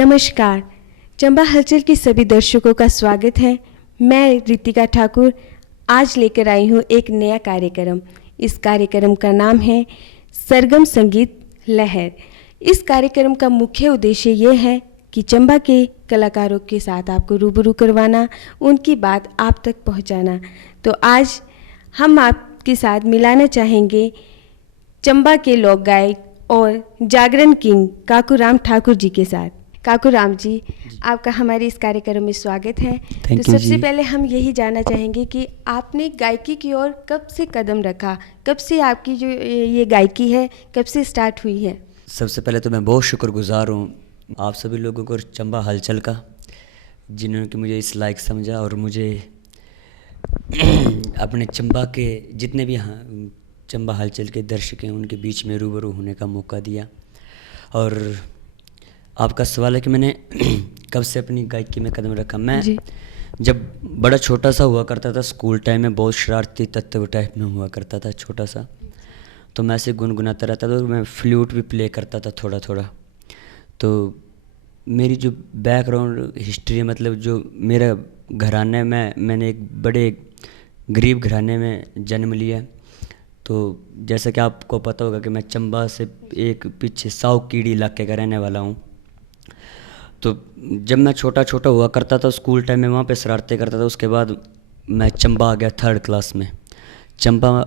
नमस्कार। चंबा हलचल के सभी दर्शकों का स्वागत है। मैं रितिका ठाकुर आज लेकर आई हूँ एक नया कार्यक्रम। इस कार्यक्रम का नाम है सरगम संगीत लहर। इस कार्यक्रम का मुख्य उद्देश्य ये है कि चंबा के कलाकारों के साथ आपको रूबरू करवाना, उनकी बात आप तक पहुंचाना। तो आज हम आपके साथ मिलाना चाहेंगे चंबा के लोक गायक और जागरण किंग काकूराम ठाकुर जी के साथ। काकूराम जी, आपका हमारे इस कार्यक्रम में स्वागत है। तो सबसे पहले हम यही जानना चाहेंगे कि आपने गायकी की ओर कब से कदम रखा, कब से आपकी जो ये गायकी है कब से स्टार्ट हुई है? सबसे पहले तो मैं बहुत शुक्रगुजार हूँ आप सभी लोगों को, चंबा हलचल का, जिन्होंने कि मुझे इस लायक समझा और मुझे अपने चंबा के जितने भी चंबा हलचल के दर्शक हैं उनके बीच में रूबरू होने का मौका दिया। और आपका सवाल है कि मैंने कब से अपनी गायकी में कदम रखा। मैं जब बड़ा छोटा सा हुआ करता था, स्कूल टाइम में बहुत शरारती तत्व टाइप में हुआ करता था, छोटा सा, तो मैं ऐसे गुनगुनाता रहता था और मैं फ्लूट भी प्ले करता था थोड़ा थोड़ा। तो मेरी जो बैकग्राउंड हिस्ट्री है, मतलब जो मेरा घराना है, मैंने एक बड़े गरीब घराने में जन्म लिया। तो जैसा कि आपको पता होगा कि मैं चंबा से एक पीछे साउ कीड़ी इलाके का रहने वाला हूँ। तो जब मैं छोटा छोटा हुआ करता था स्कूल टाइम में, वहाँ पे शरारतें करता था। उसके बाद मैं चंबा आ गया 3rd क्लास में। चंबा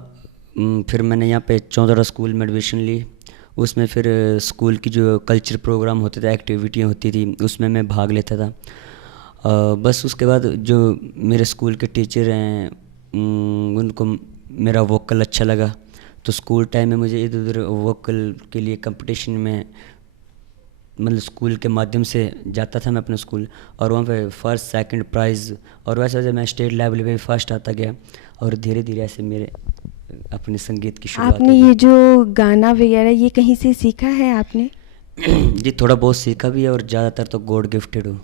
फिर मैंने यहाँ पे 14 स्कूल में एडमिशन ली। उसमें फिर स्कूल की जो कल्चर प्रोग्राम होते थे, एक्टिविटियाँ होती थी, उसमें मैं भाग लेता था। बस उसके बाद जो मेरे स्कूल के टीचर हैं उनको मेरा वोकल अच्छा लगा, तो स्कूल टाइम में मुझे इधर उधर वोकल के लिए कंपटीशन में, मतलब स्कूल के माध्यम से जाता था मैं अपने स्कूल, और वहाँ पे 1st 2nd प्राइज़, और वैसे वैसे मैं स्टेट लेवल पे भी फर्स्ट आता गया। और धीरे धीरे ऐसे मेरे अपने संगीत की शुरुआत। आपने ये जो गाना वगैरह ये कहीं से सीखा है आपने? जी थोड़ा बहुत सीखा भी है, और ज़्यादातर तो गॉड गिफ्टेड हूँ।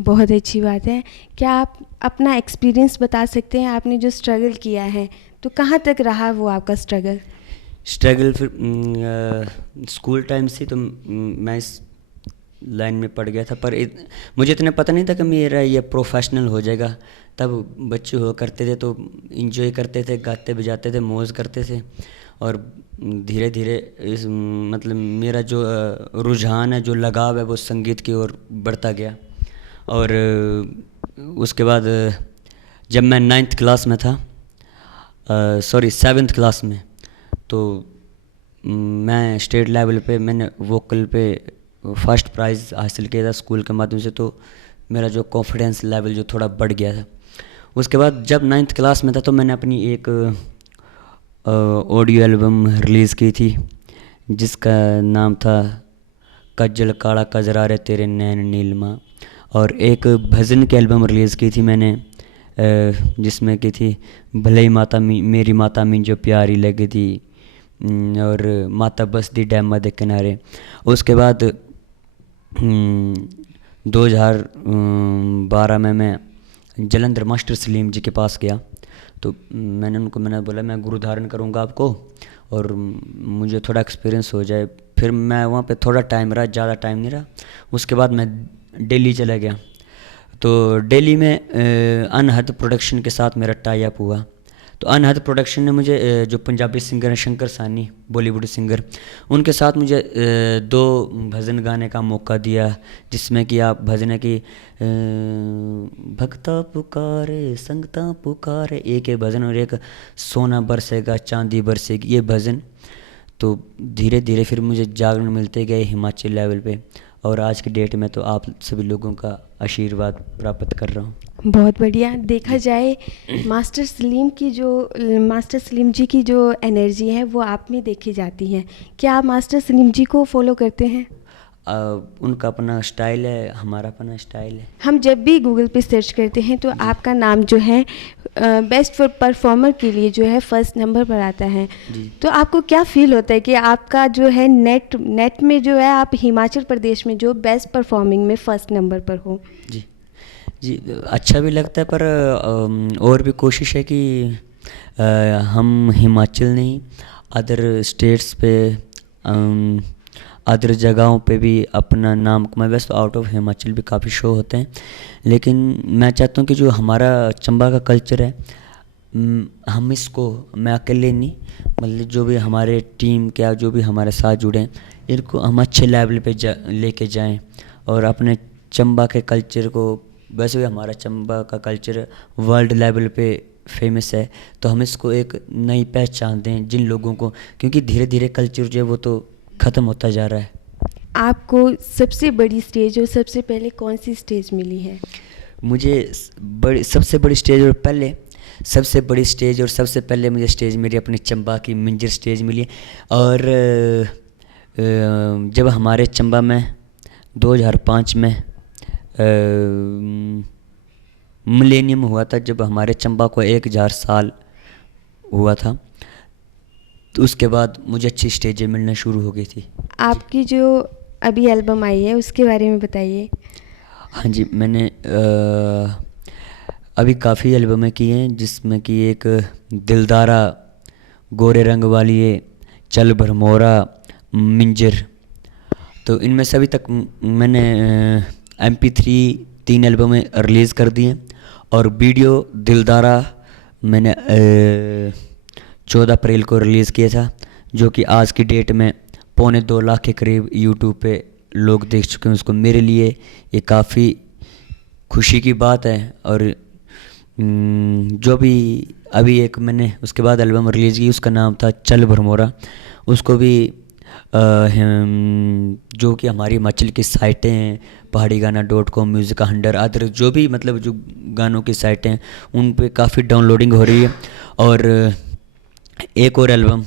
बहुत अच्छी बात है। क्या आप अपना एक्सपीरियंस बता सकते हैं, आपने जो स्ट्रगल किया है तो कहाँ तक रहा वो आपका स्ट्रगल? फिर स्कूल टाइम से तो मैं इस लाइन में पड़ गया था, पर मुझे इतना पता नहीं था कि मेरा ये प्रोफेशनल हो जाएगा। तब बच्चे हुआ करते थे तो इंजॉय करते थे, गाते बजाते थे, मौज करते थे। और धीरे धीरे इस मतलब मेरा जो रुझान है, जो लगाव है, वो संगीत की ओर बढ़ता गया। और उसके बाद जब मैं 9th क्लास में था, 7th क्लास में, तो मैं स्टेट लेवल पे मैंने वोकल पे फर्स्ट प्राइज़ हासिल किया था स्कूल के माध्यम से। तो मेरा जो कॉन्फिडेंस लेवल जो थोड़ा बढ़ गया था। उसके बाद जब 9th क्लास में था तो मैंने अपनी एक ऑडियो एल्बम रिलीज़ की थी, जिसका नाम था कज्जल काला कजरा रे तेरे नैन नीलमा। और एक भजन की एल्बम रिलीज़ की थी मैंने, जिसमें की थी भले ही माता मेरी माता मी जो प्यारी लगी थी, और माता बसदी डैम के किनारे। उसके बाद 2012 में मैं जलंधर मास्टर सलीम जी के पास गया। तो मैंने बोला मैं गुरु धारण करूँगा आपको, और मुझे थोड़ा एक्सपीरियंस हो जाए। फिर मैं वहाँ पे थोड़ा टाइम रहा, ज़्यादा टाइम नहीं रहा। उसके बाद मैं दिल्ली चला गया। तो दिल्ली में अनहद प्रोडक्शन के साथ मेरा टाई अप हुआ। तो अनहद प्रोडक्शन ने मुझे जो पंजाबी सिंगर हैं शंकर सानी, बॉलीवुड सिंगर, उनके साथ मुझे 2 भजन गाने का मौका दिया, जिसमें कि आप भजन है कि भक्ता पुकारे संगता पुकारे, एक भजन, और एक सोना बरसेगा चांदी बरसेगी, ये भजन। तो धीरे धीरे फिर मुझे जागरण मिलते गए हिमाचल लेवल पे, और आज की डेट में तो आप सभी लोगों का आशीर्वाद प्राप्त कर रहा हूँ। बहुत बढ़िया। देखा जाए मास्टर सलीम जी की जो एनर्जी है वो आप में देखी जाती है। क्या आप मास्टर सलीम जी को फॉलो करते हैं? उनका अपना स्टाइल है, हमारा अपना स्टाइल है। हम जब भी गूगल पे सर्च करते हैं तो आपका नाम जो है बेस्ट फॉर परफॉर्मर के लिए जो है 1st नंबर पर आता है। तो आपको क्या फील होता है कि आपका जो है नेट में जो है आप हिमाचल प्रदेश में जो बेस्ट परफॉर्मिंग में 1st नंबर पर हो? जी अच्छा भी लगता है, पर और भी कोशिश है कि हम हिमाचल नहीं, अदर स्टेट्स पे अदर जगहों पे भी अपना नाम कमाए। वैसे तो आउट ऑफ हिमाचल भी काफ़ी शो होते हैं, लेकिन मैं चाहता हूँ कि जो हमारा चंबा का कल्चर है, हम इसको, मैं अकेले नहीं, मतलब जो भी हमारे टीम के जो भी हमारे साथ जुड़े हैं, इनको हम अच्छे लेवल पे लेके जाएं और अपने चंबा के कल्चर को, वैसे भी हमारा चंबा का कल्चर वर्ल्ड लेवल पे फेमस है, तो हम इसको एक नई पहचान दें जिन लोगों को, क्योंकि धीरे धीरे कल्चर जो है वो तो ख़त्म होता जा रहा है। आपको सबसे बड़ी स्टेज और सबसे पहले कौन सी स्टेज मिली है? मुझे सबसे बड़ी स्टेज और सबसे बड़ी स्टेज और सबसे पहले मुझे स्टेज मेरी अपनी चंबा की मिंजर स्टेज मिली है। और जब हमारे चंबा में 2005 में मिलेनियम हुआ था, जब हमारे चंबा को 1000 साल हुआ था, तो उसके बाद मुझे अच्छी स्टेजें मिलना शुरू हो गई थी। आपकी जो अभी एल्बम आई है उसके बारे में बताइए। हाँ जी, मैंने अभी काफ़ी एल्बमें की हैं, जिसमें कि एक दिलदारा, गोरे रंग वाली है, चल भरमोरा, मिंजर, तो इनमें से अभी तक मैंने MP3 3 एल्बमें रिलीज़ कर दी हैं। और वीडियो दिलदारा मैंने 14 अप्रैल को रिलीज़ किया था, जो कि आज की डेट में 2.25 लाख के करीब यूट्यूब पे लोग देख चुके हैं उसको। मेरे लिए ये काफ़ी खुशी की बात है। और जो भी अभी एक मैंने उसके बाद एल्बम रिलीज़ की, उसका नाम था चल भरमोरा, उसको भी जो कि हमारी हिमाचल की साइटें हैं, pahadigaana.com, म्यूज़िक हंडर, अदर जो भी मतलब जो गानों की साइटें हैं, उन पे काफ़ी डाउनलोडिंग हो रही है। और एक और एल्बम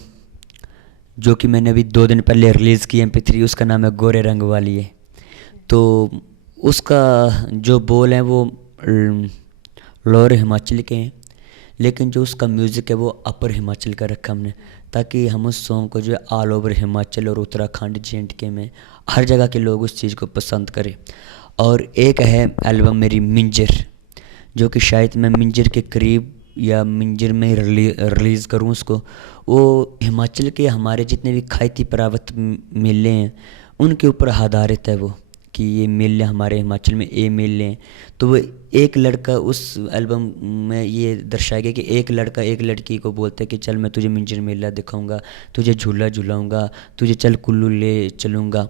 जो कि मैंने अभी 2 दिन पहले रिलीज़ की MP3, उसका नाम है गोरे रंग वाली है। तो उसका जो बोल हैं वो लोअर हिमाचल के हैं, लेकिन जो उसका म्यूज़िक है वो अपर हिमाचल का रखा हमने, ताकि हम उस सॉन्ग को जो है ऑल ओवर हिमाचल और उत्तराखंड JNK में हर जगह के लोग उस चीज़ को पसंद करें। और एक है एल्बम मेरी मिंजर, जो कि शायद मैं मिंजर के करीब या मिंजर में रिलीज़ करूँ उसको। वो हिमाचल के हमारे जितने भी खाइती परावत मेले हैं उनके ऊपर आधारित है वो, कि ये मेले हमारे हिमाचल में ये मेले हैं। तो वो एक लड़का उस एल्बम में ये दर्शाया गया कि एक लड़का एक लड़की को बोलता है कि चल मैं तुझे मिंजर मेला दिखाऊंगा, तुझे झूला झूलाऊंगा, तुझे चल कुल्लू ले चलूँगा।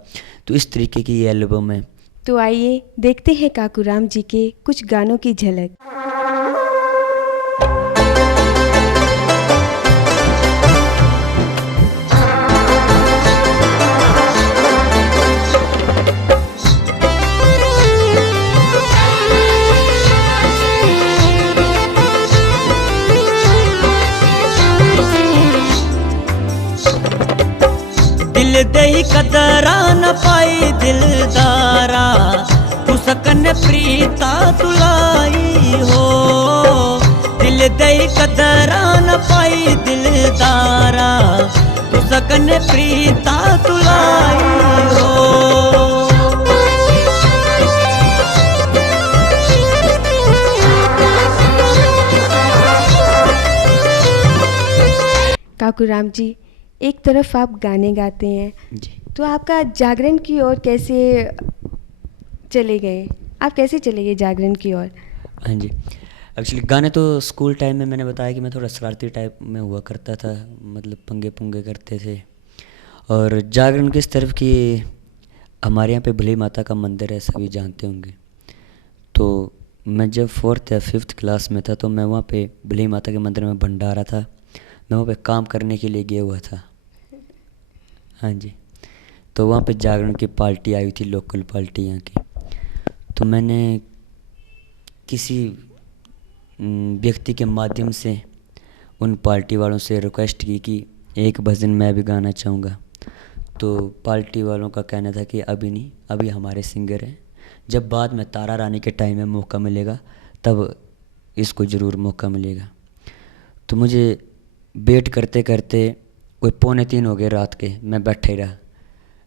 तो इस तरीके की ये एल्बम है। तो आइए देखते हैं काकूराम जी के कुछ गानों की झलक। दिल दई कदरा न पाई दिलदारा, तू सकन प्रीता तुलाई हो। दिल दई कदरा न पाई दिलदारा, तू सकन प्रीता तुलाई हो। काकूराम जी, एक तरफ आप गाने गाते हैं जी। तो आपका जागरण की ओर कैसे चले गए? आप कैसे चले गए जागरण की ओर? हाँ जी, एक्चुअली गाने तो स्कूल टाइम में मैंने बताया कि मैं थोड़ा शरारती टाइप में हुआ करता था, मतलब पंगे पुंगे करते थे। और जागरण किस तरफ की, हमारे यहाँ पे भली माता का मंदिर है, सभी जानते होंगे। तो मैं जब 4th या 5th क्लास में था, तो मैं वहाँ पे भली माता के मंदिर में भंडारा था, मैं वहाँ पे काम करने के लिए गया हुआ था। हाँ जी, तो वहाँ पे जागरण की पार्टी आई थी, लोकल पार्टी यहाँ की। तो मैंने किसी व्यक्ति के माध्यम से उन पार्टी वालों से रिक्वेस्ट की कि एक भजन मैं भी गाना चाहूँगा। तो पार्टी वालों का कहना था कि अभी नहीं, अभी हमारे सिंगर हैं, जब बाद में तारा रानी के टाइम में मौका मिलेगा तब इसको ज़रूर मौका मिलेगा। तो मुझे वेट करते करते कोई 2:45 हो गए रात के, मैं बैठे रहा,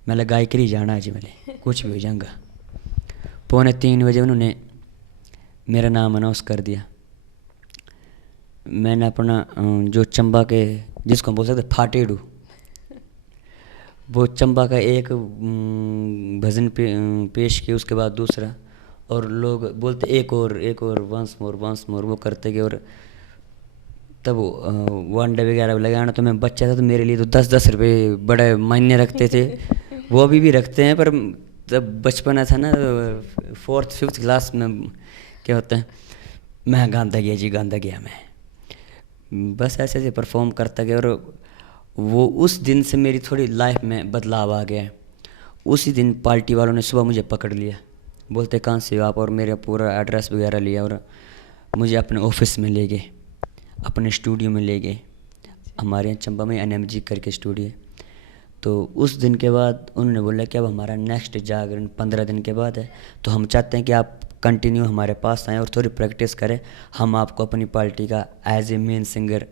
मैं लगा गायक ही जाना आज, मैंने कुछ भी हो जाऊँगा। 2:45 बजे उन्होंने मेरा नाम अनाउंस कर दिया। मैंने अपना जो चंबा के, जिसको हम बोल सकते फाटेडू, वो चंबा का एक भजन पेश किया, उसके बाद दूसरा, और लोग बोलते एक और वंस मोर वो करते गए। और तब वो अंडे वगैरह लगाना, तो मैं बच्चा था तो मेरे लिए तो 10-10 रुपये बड़े मायने रखते थे। वो अभी भी रखते हैं, पर तब बचपना था ना, 4th-5th क्लास में क्या होता है, मैं गांधा गया मैं, बस ऐसे ऐसे परफॉर्म करता गया। और वो उस दिन से मेरी थोड़ी लाइफ में बदलाव आ गया है। उसी दिन पार्टी वालों ने सुबह मुझे पकड़ लिया, बोलते कहाँ से हो आप, और मेरा पूरा एड्रेस वगैरह लिया और मुझे अपने ऑफिस में ले गए, अपने स्टूडियो में ले गए। हमारे यहाँ चंबा में NMG करके स्टूडियो है। तो उस दिन के बाद उन्होंने बोला कि अब हमारा नेक्स्ट जागरण 15 दिन के बाद है, तो हम चाहते हैं कि आप कंटिन्यू हमारे पास आएँ और थोड़ी प्रैक्टिस करें, हम आपको अपनी पार्टी का एज ए मेन सिंगर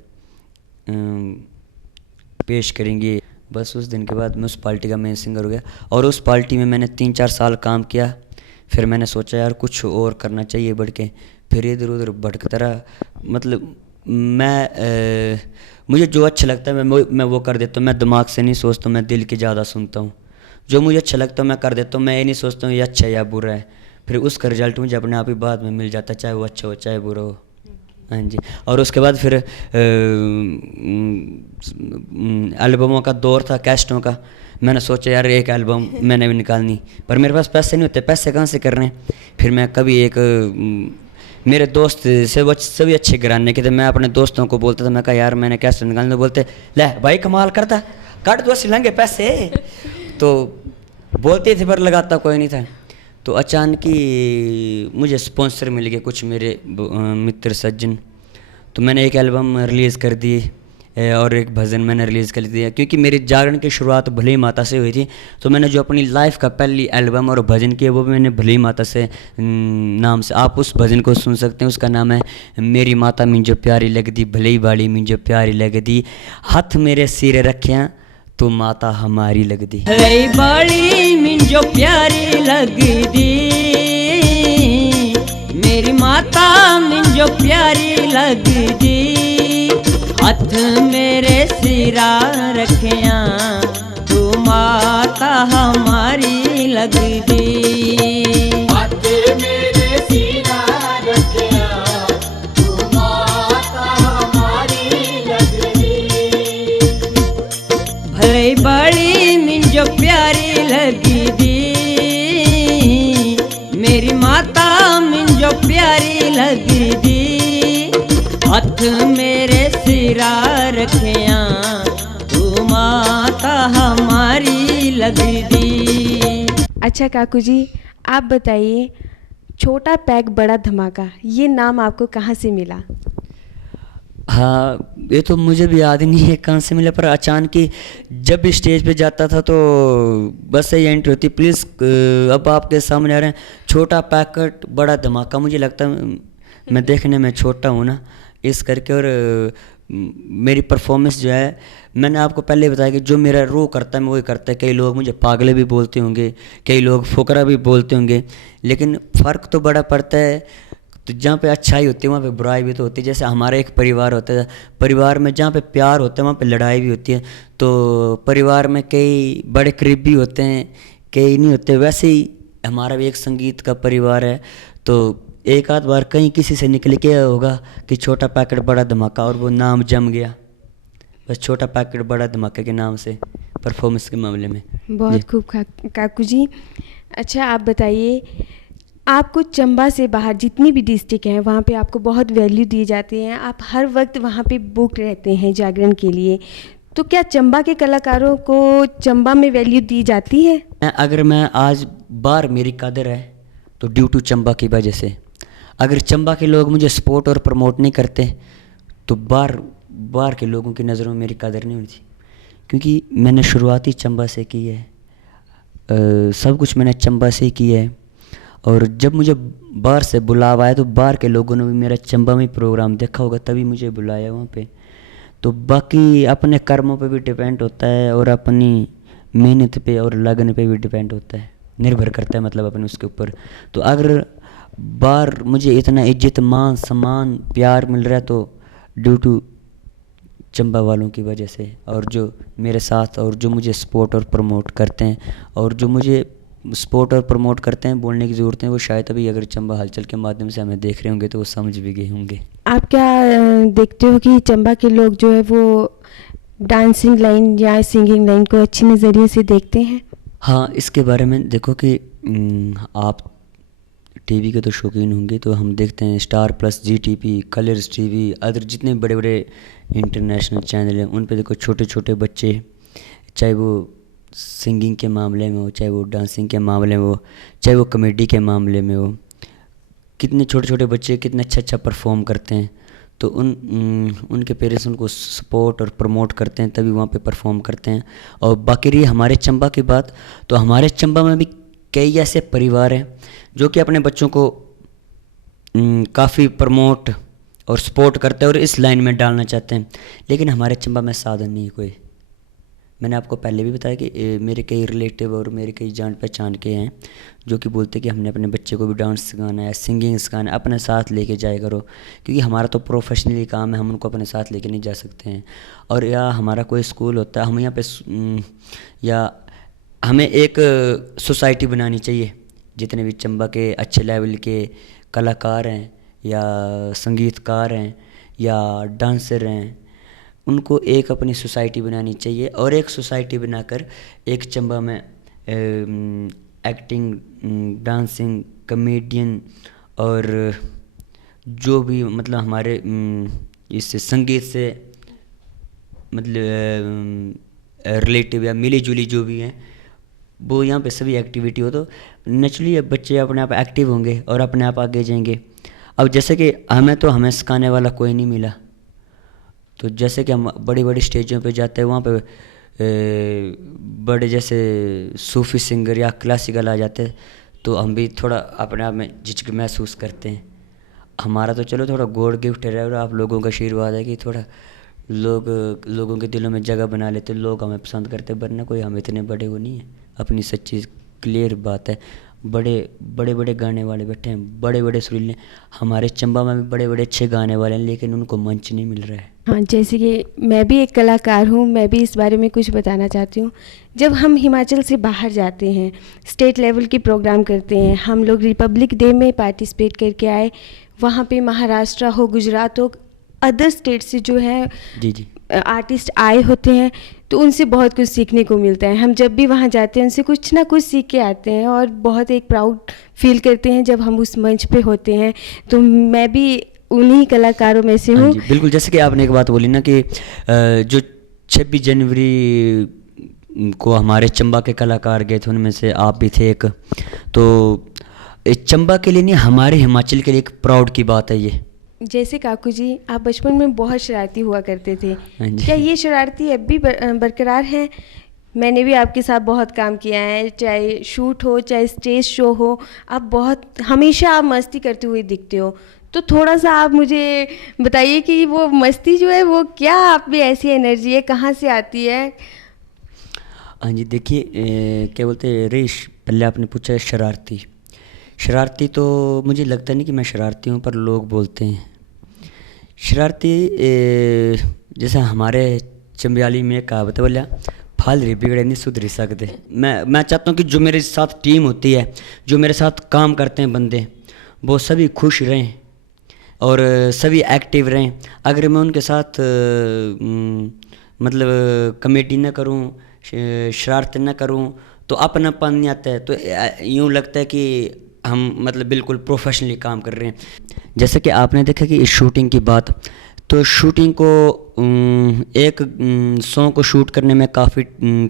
पेश करेंगे। बस उस दिन के बाद मैं उस पार्टी का मेन सिंगर हो गया, और उस पार्टी में मैंने 3-4 साल काम किया। फिर मैंने सोचा यार कुछ और करना चाहिए बढ़ के, फिर इधर उधर भटकता रहा। मतलब मुझे जो अच्छा लगता है मैं वो कर देता हूँ। मैं दिमाग से नहीं सोचता, मैं दिल की ज़्यादा सुनता हूँ। जो मुझे अच्छा लगता है मैं कर देता हूँ, मैं ये नहीं सोचता हूँ ये अच्छा है या बुरा है। फिर उसका रिजल्ट मुझे अपने आप ही बाद में मिल जाता है, चाहे वो अच्छा हो चाहे बुरा हो। हाँ जी। और उसके बाद फिर एल्बमों का दौर था, कैस्टों का। मैंने सोचा यार एक एल्बम मैंने भी निकालनी, पर मेरे पास पैसे नहीं होते, पैसे कहाँ से करने। फिर मैं कभी एक मेरे दोस्त से, वो सभी अच्छे घराने के थे, मैं अपने दोस्तों को बोलता था, मैं कहा यार मैंने कैसे निकालना, तो बोलते ले भाई कमाल करता, काट दो सिलेंगे पैसे। तो बोलते थे पर लगाता कोई नहीं था। तो अचानक ही मुझे स्पॉन्सर मिल गए कुछ मेरे मित्र सज्जन, तो मैंने एक एल्बम रिलीज़ कर दी और एक भजन मैंने रिलीज़ कर दिया। क्योंकि मेरी जागरण की शुरुआत भले माता से हुई थी, तो मैंने जो अपनी लाइफ का पहली एल्बम और भजन किया वो मैंने भले माता से नाम से। आप उस भजन को सुन सकते हैं, उसका नाम है मेरी माता मिंजो प्यारी लगदी, भले ही बाड़ी मिंजो प्यारी लगदी, हाथ मेरे सिर रखिया तो माता हमारी लगदी। भले बाड़ी मिंजो प्यारी लगदी, मेरी माता मिंजो प्यारी लगदी, हाथ मेरे सिरा रखिया तू माता हमारी लगदी। हाथ मेरे सिरा रखिया तू माता हमारी लगदी। भले बड़ी मिंजो प्यारी लगदी, मेरी माता मिंजो प्यारी लगदी, हाथ मेरे सिरा रखिया तू माता हमारी लगदी। अच्छा काकू जी, आप बताइए, छोटा पैक बड़ा धमाका, ये नाम आपको कहाँ से मिला? हाँ, ये तो मुझे भी याद नहीं है कहाँ से मिला, पर अचानक ही जब भी स्टेज पे जाता था तो बस यही एंट्री होती, प्लीज़ अब आपके सामने आ रहे हैं छोटा पैकेट बड़ा धमाका। मुझे लगता है मैं देखने में छोटा हूँ ना, इस करके। और मेरी परफॉर्मेंस जो है, मैंने आपको पहले बताया कि जो मेरा रो करता है मैं वही करता है। कई लोग मुझे पागल भी बोलते होंगे, कई लोग फुकरा भी बोलते होंगे, लेकिन फ़र्क तो बड़ा पड़ता है। तो जहाँ पे अच्छाई होती है वहाँ पे बुराई भी तो होती है। जैसे हमारा एक परिवार होता है, परिवार में जहाँ पे प्यार होता है वहाँ पे लड़ाई भी होती है। तो परिवार में कई बड़े करीबी होते हैं, कई नहीं होते। वैसे ही हमारा भी एक संगीत का परिवार है। तो एक आध बार कहीं किसी से निकल के होगा कि छोटा पैकेट बड़ा धमाका, और वो नाम जम गया, बस छोटा पैकेट बड़ा धमाके के नाम से परफॉर्मेंस के मामले में। बहुत खूब काकू जी। अच्छा आप बताइए, आपको चंबा से बाहर जितनी भी डिस्ट्रिक्ट हैं वहाँ पे आपको बहुत वैल्यू दी जाती है, आप हर वक्त वहाँ पे बुक रहते हैं जागरण के लिए, तो क्या चंबा के कलाकारों को चंबा में वैल्यू दी जाती है? अगर मैं आज बाहर मेरी कदर है तो ड्यू टू चंबा की वजह से। अगर चंबा के लोग मुझे सपोर्ट और प्रमोट नहीं करते तो बाहर के लोगों की नज़रों में मेरी कदर नहीं होती। क्योंकि मैंने शुरुआत ही चंबा से की है, सब कुछ मैंने चंबा से ही किया है। और जब मुझे बाहर से बुलावा आया तो बाहर के लोगों ने भी मेरा चंबा में प्रोग्राम देखा होगा, तभी मुझे बुलाया वहाँ पे। तो बाकी अपने कर्मों पे भी डिपेंड होता है और अपनी मेहनत पे और लगन पे भी डिपेंड होता है, निर्भर करता है मतलब अपने उसके ऊपर। तो अगर बाहर मुझे इतना इज्जत मान सम्मान प्यार मिल रहा है तो ड्यू टू चंबा वालों की वजह से, और जो मेरे साथ और जो मुझे सपोर्ट और प्रमोट करते हैं, और जो मुझे सपोर्ट और प्रमोट करते हैं, बोलने की ज़रूरत है, वो शायद अभी अगर चंबा हलचल के माध्यम से हमें देख रहे होंगे तो वो समझ भी गए होंगे। आप क्या देखते हो कि चंबा के लोग जो है वो डांसिंग लाइन या सिंगिंग लाइन को अच्छी नज़रिए से देखते हैं? हाँ, इसके बारे में देखो कि आप टीवी के तो शौकीन होंगे, तो हम देखते हैं star plus, GTP, Colors TV, other जितने बड़े बड़े इंटरनेशनल चैनल हैं, उन पे देखो छोटे छोटे बच्चे, चाहे वो सिंगिंग के मामले में हो, चाहे वो डांसिंग के मामले में हो, चाहे वो कॉमेडी के मामले में हो, कितने छोटे छोटे बच्चे कितने अच्छा परफॉर्म करते हैं। तो उनके पेरेंट्स उनको सपोर्ट और प्रमोट करते हैं, तभी वहाँ पे परफॉर्म करते हैं। और बाकी रही हमारे चंबा की बात, तो हमारे चंबा में भी कई ऐसे परिवार हैं जो कि अपने बच्चों को काफ़ी प्रमोट और सपोर्ट करते हैं और इस लाइन में डालना चाहते हैं, लेकिन हमारे चंबा में साधन नहीं है कोई। मैंने आपको पहले भी बताया कि मेरे कई रिलेटिव और मेरे कई जान पहचान के हैं जो कि बोलते हैं कि हमने अपने बच्चे को भी डांस सिखाना है, सिंगिंग सिखाना है, अपने साथ लेके जाया करो, क्योंकि हमारा तो प्रोफेशनली काम है, हम उनको अपने साथ लेके नहीं जा सकते हैं। और या हमारा कोई स्कूल होता है, हम यहाँ पे या हमें एक सोसाइटी बनानी चाहिए, जितने भी चंबा के अच्छे लेवल के कलाकार हैं या संगीतकार हैं या डांसर हैं, उनको एक अपनी सोसाइटी बनानी चाहिए, और एक सोसाइटी बनाकर एक चंबा में एक्टिंग, डांसिंग, कॉमेडियन और जो भी मतलब हमारे इससे संगीत से मतलब रिलेटिव या मिली जुली जो भी हैं, वो यहाँ पे सभी एक्टिविटी हो, तो नेचुरली बच्चे अपने आप एक्टिव होंगे और अपने आप आगे जाएंगे। अब जैसे कि हमें सिखाने वाला कोई नहीं मिला, तो जैसे कि हम बड़ी बड़ी स्टेजों पे जाते हैं, वहाँ पे बड़े जैसे सूफी सिंगर या क्लासिकल आ जाते हैं, तो हम भी थोड़ा अपने आप में झिझक महसूस करते हैं। हमारा तो चलो थोड़ा गॉड गिफ्ट है और आप लोगों का आशीर्वाद है कि थोड़ा लोगों के दिलों में जगह बना लेते, लोग हमें पसंद करते, वरना कोई हम इतने बड़े वो नहीं है। अपनी सच्ची क्लियर बात है, बड़े गाने वाले बैठे हैं, बड़े सुरीले। हमारे चंबा में भी बड़े अच्छे गाने वाले हैं, लेकिन उनको मंच नहीं मिल रहा है। हाँ, जैसे कि मैं भी एक कलाकार हूँ, मैं भी इस बारे में कुछ बताना चाहती हूँ। जब हम हिमाचल से बाहर जाते हैं, स्टेट लेवल के प्रोग्राम करते हैं, हम लोग रिपब्लिक डे में पार्टिसिपेट करके आए, वहाँ पे महाराष्ट्र हो, गुजरात हो, अदर स्टेट से जो है जी आर्टिस्ट आए होते हैं, तो उनसे बहुत कुछ सीखने को मिलता है। हम जब भी वहाँ जाते हैं उनसे कुछ ना कुछ सीख के आते हैं और बहुत एक प्राउड फील करते हैं जब हम उस मंच पे होते हैं। तो मैं भी उन्हीं कलाकारों में से हूँ। बिल्कुल, जैसे कि आपने एक बात बोली ना कि जो 26 जनवरी को हमारे चंबा के कलाकार गए थे, उनमें से आप भी थे एक। तो चंबा के लिए नहीं, हमारे हिमाचल के लिए एक प्राउड की बात है ये। जैसे काकू जी, आप बचपन में बहुत शरारती हुआ करते थे, हाँ जी। क्या ये शरारती अब भी बरकरार है? मैंने भी आपके साथ बहुत काम किया है, चाहे शूट हो चाहे स्टेज शो हो, आप बहुत हमेशा आप मस्ती करते हुए दिखते हो। तो थोड़ा सा आप मुझे बताइए कि वो मस्ती जो है वो क्या आप में ऐसी एनर्जी है, कहाँ से आती है? हाँ जी, देखिए क्या बोलते हैं रेश, पहले आपने पूछा शरारती तो मुझे लगता नहीं कि मैं शरारती हूँ, पर लोग बोलते हैं शरारती। जैसे हमारे चंबियाली में कहावत है, बोलिया फाल रे बिगड़े नहीं सुधर सकते। मैं चाहता हूँ कि जो मेरे साथ टीम होती है, जो मेरे साथ काम करते हैं बंदे, वो सभी खुश रहें और सभी एक्टिव रहें। अगर मैं उनके साथ मतलब कमेटी ना करूं, शरारत ना करूं, तो अपनापन नहीं आता है, तो यूँ लगता है कि हम मतलब बिल्कुल प्रोफेशनली काम कर रहे हैं। जैसे कि आपने देखा कि इस शूटिंग की बात, तो शूटिंग को एक सॉन्ग को शूट करने में काफ़ी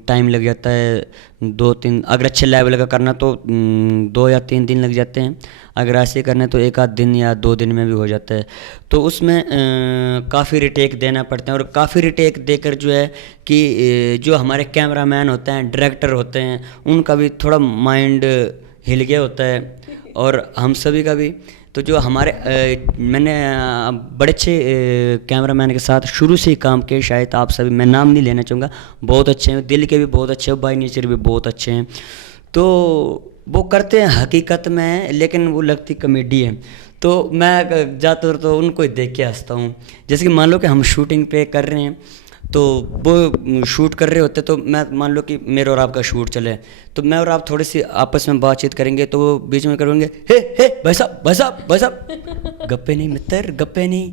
टाइम लग जाता है, 2-3, अगर अच्छे लेवल का करना तो 2 या 3 दिन लग जाते हैं, अगर ऐसे करना तो 1 आध दिन या 2 दिन में भी हो जाता है। तो उसमें काफ़ी रिटेक देना पड़ता है, और काफ़ी रिटेक देकर जो है कि जो हमारे कैमरामैन होते हैं, डायरेक्टर होते हैं, उनका भी थोड़ा माइंड हिल गया होता है और हम सभी का भी। तो जो हमारे मैंने बड़े अच्छे कैमरामैन के साथ शुरू से ही काम किया, शायद आप सभी, मैं नाम नहीं लेना चाहूँगा, बहुत अच्छे हैं, दिल के भी बहुत अच्छे हैं, बाय नेचर भी बहुत अच्छे हैं। तो वो करते हैं हकीकत में, लेकिन वो लगती कॉमेडी है। तो मैं ज़्यादातर तो उनको ही देख के हंसता हूँ। जैसे कि मान लो कि हम शूटिंग पे कर रहे हैं, तो वो शूट कर रहे होते, तो मैं मान लो कि मेरे और आपका शूट चले, तो मैं और आप थोड़ी सी आपस में बातचीत करेंगे, तो वो बीच में करेंगे, हे भाई साहब भाई साहब भाई साहब, गप्पे नहीं मित्र, गप्पे नहीं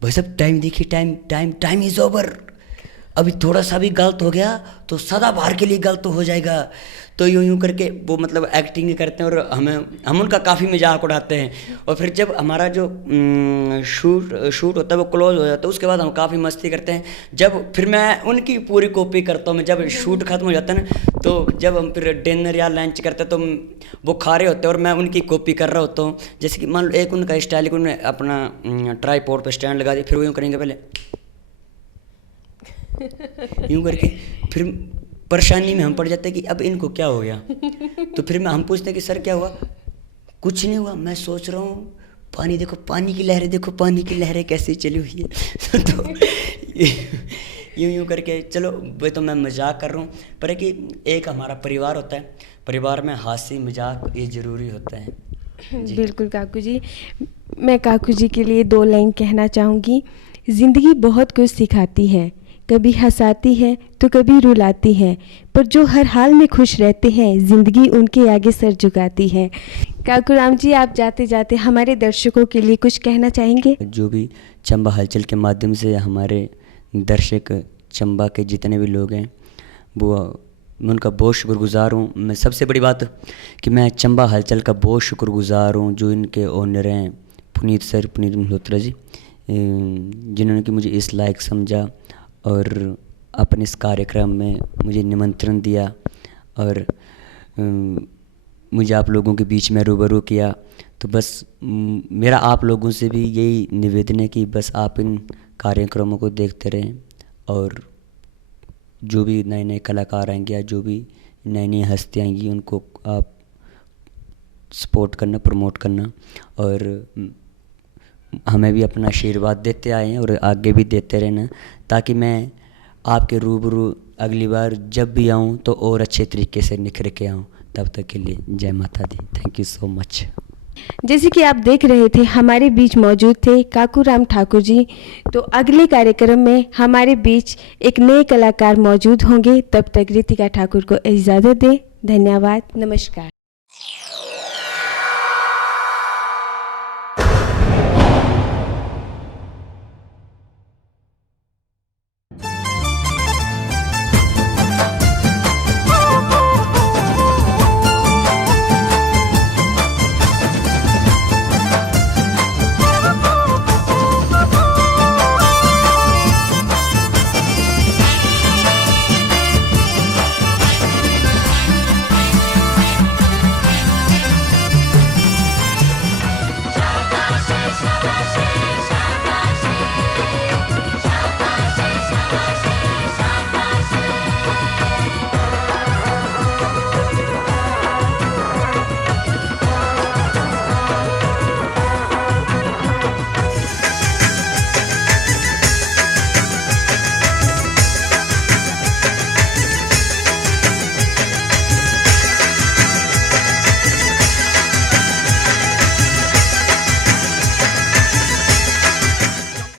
भाई साहब, टाइम देखिए, time time time is over, अभी थोड़ा सा भी गलत हो गया तो सदाबहार के लिए गलत हो जाएगा। तो यूं करके वो मतलब एक्टिंग करते हैं और हम उनका काफ़ी मजाक उड़ाते हैं। और फिर जब हमारा जो शूट होता है वो क्लोज हो जाता है, उसके बाद हम काफ़ी मस्ती करते हैं। जब फिर मैं उनकी पूरी कॉपी करता हूँ, मैं जब शूट खत्म हो जाता है ना, तो जब हम फिर डिनर या लंच करते हैं तो वो खा रहे होते हैं और मैं उनकी कॉपी कर रहा होता हूँ। जैसे कि मान लो एक उनका स्टाइल, उन्होंने अपना ट्राईपॉड पर स्टैंड लगा दिया, फिर वो यूँ करेंगे पहले यूँ करके, फिर परेशानी में हम पड़ जाते हैं कि अब इनको क्या हो गया। तो फिर हम पूछते हैं कि सर क्या हुआ? कुछ नहीं हुआ, मैं सोच रहा हूँ पानी देखो, पानी की लहरें देखो, पानी की लहरें कैसी चली हुई है। तो यूँ करके, चलो वो तो मैं मजाक कर रहा हूँ, पर है कि एक हमारा परिवार होता है, परिवार में हास्य मजाक ये ज़रूरी होता है। बिल्कुल काकू जी, मैं काकू जी के लिए 2 लाइन कहना चाहूँगी। ज़िंदगी बहुत कुछ सिखाती है, कभी हंसाती है तो कभी रुलाती है, पर जो हर हाल में खुश रहते हैं ज़िंदगी उनके आगे सर झुकाती है। काकू राम जी, आप जाते जाते हमारे दर्शकों के लिए कुछ कहना चाहेंगे? जो भी चंबा हलचल के माध्यम से हमारे दर्शक, चंबा के जितने भी लोग हैं, वो मैं उनका बहुत शुक्रगुजार हूँ। मैं सबसे बड़ी बात कि मैं चंबा हलचल का बहुत शुक्रगुजार हूँ, जो इनके ओनर हैं पुनीत सर, पुनीत मल्होत्रा जी, जिन्होंने कि मुझे इस लायक समझा और अपने इस कार्यक्रम में मुझे निमंत्रण दिया और मुझे आप लोगों के बीच में रूबरू किया। तो बस मेरा आप लोगों से भी यही निवेदन है कि बस आप इन कार्यक्रमों को देखते रहें और जो भी नए नए कलाकार आएंगे या जो भी नई नई हस्तियाँ आएंगी उनको आप सपोर्ट करना, प्रमोट करना और हमें भी अपना आशीर्वाद देते आए हैं और आगे भी देते रहना, ताकि मैं आपके रूबरू अगली बार जब भी आऊँ तो और अच्छे तरीके से निखर के आऊँ। तब तक के लिए जय माता दी, थैंक यू सो मच। जैसे कि आप देख रहे थे हमारे बीच मौजूद थे काकू राम ठाकुर जी। तो अगले कार्यक्रम में हमारे बीच एक नए कलाकार मौजूद होंगे। तब तक रितिका ठाकुर को इजाज़त दें। धन्यवाद, नमस्कार।